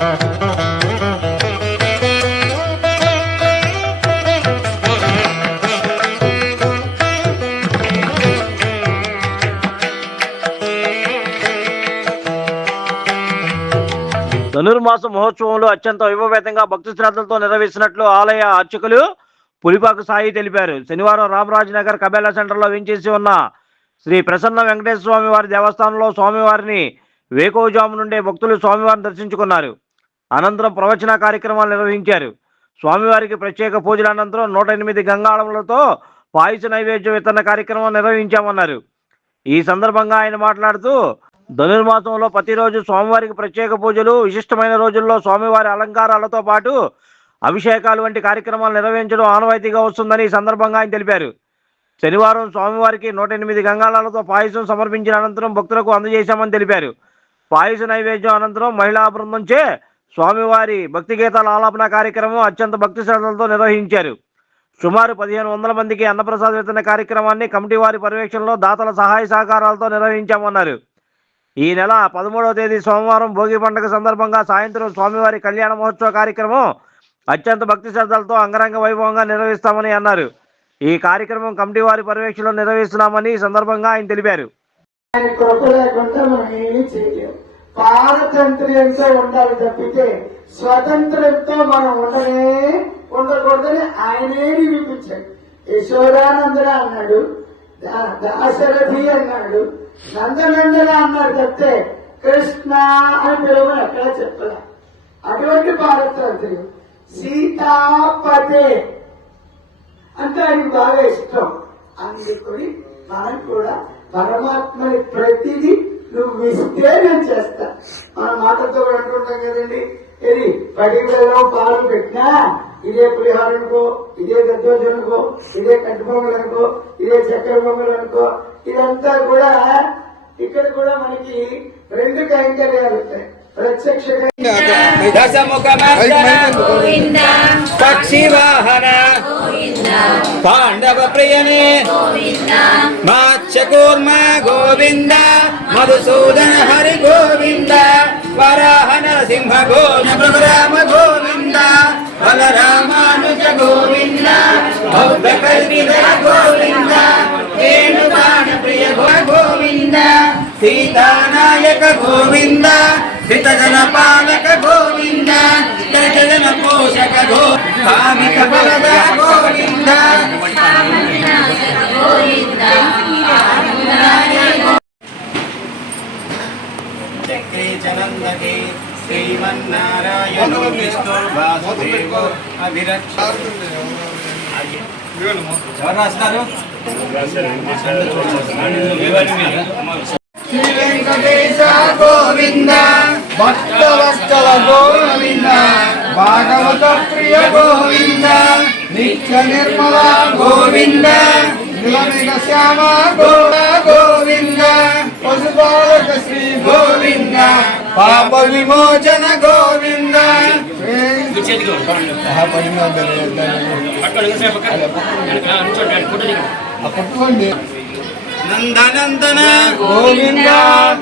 ధనుర్మాస మహోత్సవంలో అత్యంత వైభవేతంగా భక్తి శ్రద్ధలతో నిర్వహిస్తున్నట్లు ఆలయ అర్చకులు పులిపాకు సాయి తెలిపారు. శనివారం రామరాజనగర్ కబేలా సెంటర్లో వెంచేసి ఉన్న శ్రీ ప్రసన్న వెంకటేశ్వర స్వామి వారి దేవస్థానంలో స్వామివారిని వేకోజాము నుండే భక్తులు స్వామివారిని దర్శించుకున్నారు. అనంతరం ప్రవచన కార్యక్రమాలు నిర్వహించారు. స్వామివారికి ప్రత్యేక పూజల అనంతరం నూట ఎనిమిది గంగాళములతో పాయస నైవేద్యం విత్తన కార్యక్రమం నిర్వహించామన్నారు. ఈ సందర్భంగా ఆయన మాట్లాడుతూ ధనుర్మాసంలో ప్రతిరోజు స్వామివారికి ప్రత్యేక పూజలు విశిష్టమైన రోజుల్లో స్వామివారి అలంకారాలతో పాటు అభిషేకాలు వంటి కార్యక్రమాలు నిర్వహించడం ఆనవాయితీగా వస్తుందని ఈ సందర్భంగా ఆయన తెలిపారు. శనివారం స్వామివారికి నూట ఎనిమిది గంగాళాలతో పాయసం సమర్పించిన అనంతరం భక్తులకు అందజేశామని తెలిపారు. పాయస నైవేద్యం అనంతరం మహిళా బృందంచే స్వామివారి భక్తి గీతాల ఆలాపన కార్యక్రమం అత్యంత భక్తి శ్రద్ధలతో నిర్వహించారు. సుమారు పదిహేను వందల మందికి అన్నప్రసాద్ వితరణ కార్యక్రమాన్ని కమిటీ వారి పర్యవేక్షణలో దాతల సహాయ సహకారాలతో నిర్వహించామన్నారు. ఈ నెల పదమూడవ తేదీ సోమవారం భోగి పండుగ సందర్భంగా సాయంత్రం స్వామివారి కళ్యాణ మహోత్సవ కార్యక్రమం అత్యంత భక్తి శ్రద్ధలతో అంగరంగ వైభవంగా నిర్వహిస్తామని అన్నారు. ఈ కార్యక్రమం కమిటీ వారి పర్యవేక్షణలో నిర్వహిస్తున్నామని ఈ సందర్భంగా ఆయన తెలిపారు. పారతంత్ర్యంతో ఉండాలి తప్పితే స్వతంత్రంతో మనం ఉండనే ఉండకూడదని ఆయనే నిరూపించాడు. యశోదానందరా అన్నాడు దాశరథి అన్నాడు నందనందన అన్నాడు తప్పితే కృష్ణ అని పిలువని ఎక్కడ చెప్పలే. అటువంటి పారతంత్ర్యం సీతాపతే అంటే ఆయనకు బాగా ఇష్టం. అందుకని మనం కూడా పరమాత్మని ప్రతిదీ నువ్వు ఇస్తే నేను చేస్తా. మన మాటతో కూడా అంటుంటాం కదండి. ఇది పడి బెల్లం పాలు పెట్టినా ఇదే పులిహార అనుకో ఇదే దద్దోజనం అనుకో ఇదే కట్టు పొంగలు అనుకో ఇదే చక్కెర పొంగలు అనుకో ఇదంతా కూడా ఇక్కడ కూడా మనకి రెండు కైంకర్యాలు ఉంటాయి. ప్రత్యక్ష కైంకర్యం దశముఖమర్దన పక్షివాహన పాండవ ప్రియనే మాత్స్యకూర్మ గోవింద మధుసూదన హరి గోవింద వరాహ నరసింహ గోన రామ గోవింద బలరామానుజ గోవింద కల్పిధర గోవింద వేణుగాన ప్రియ గోవింద సీతానాయక గోవింద హితజన పోషక గో కామిక బలద గోవింద. చక్రే చనందకే శ్రీమన్నారాయణ విష్ణు వాసుదేవ అభిరక్ష. ఎవరు రాస్తున్నారు శ్రీ వెంకటేశ గోవింద భక్తవత్సల గోవింద. భాగవత ప్రియ గోవింద నిత్య నిర్మల గోవింద నిలమిగ శ్యామ గోడ గోవింద పశుపాలక శ్రీ గోవింద పాప విమోచన గోవింద. నందనందన గోవింద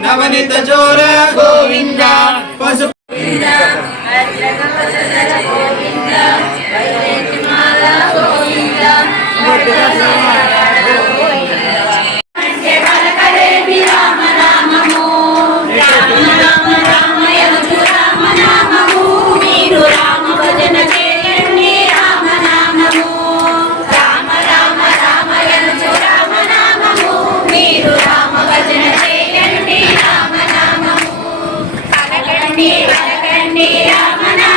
నవనిత చోర గోవింద పలకండి పలకండి రామ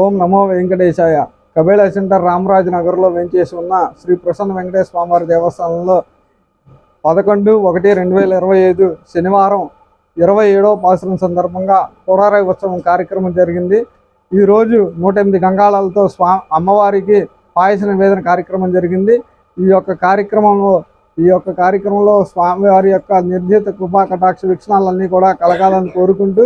ఓం నమో వెంకటేశాయ. కబేళ సెంటర్ రామరాజు నగర్లో వెంచేసి ఉన్న శ్రీ ప్రసన్న వెంకటేశ్వర స్వామివారి దేవస్థానంలో పదకొండు ఒకటి రెండు వేల ఇరవై ఐదు శనివారం ఇరవై ఏడవ పాసరం సందర్భంగా కోడారాయి ఉత్సవం కార్యక్రమం జరిగింది. ఈరోజు నూట ఎనిమిది గంగాళాలతో స్వా అమ్మవారికి పాయస నివేదన కార్యక్రమం జరిగింది. ఈ యొక్క కార్యక్రమంలో ఈ యొక్క కార్యక్రమంలో స్వామివారి యొక్క నిర్ణీత కృపా కటాక్ష వీక్షణాలన్నీ కూడా కలగాలని కోరుకుంటూ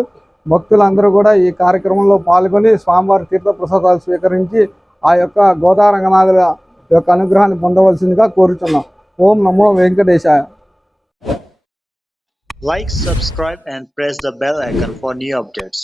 భక్తులందరూ కూడా ఈ కార్యక్రమంలో పాల్గొని స్వామివారి తీర్థ ప్రసాదాలు స్వీకరించి ఆ యొక్క గోదారంగనాథుల యొక్క అనుగ్రహాన్ని పొందవలసిందిగా కోరుచున్నాం ఓం నమో వెంకటేశాయ Like, subscribe, and press the bell icon for new updates.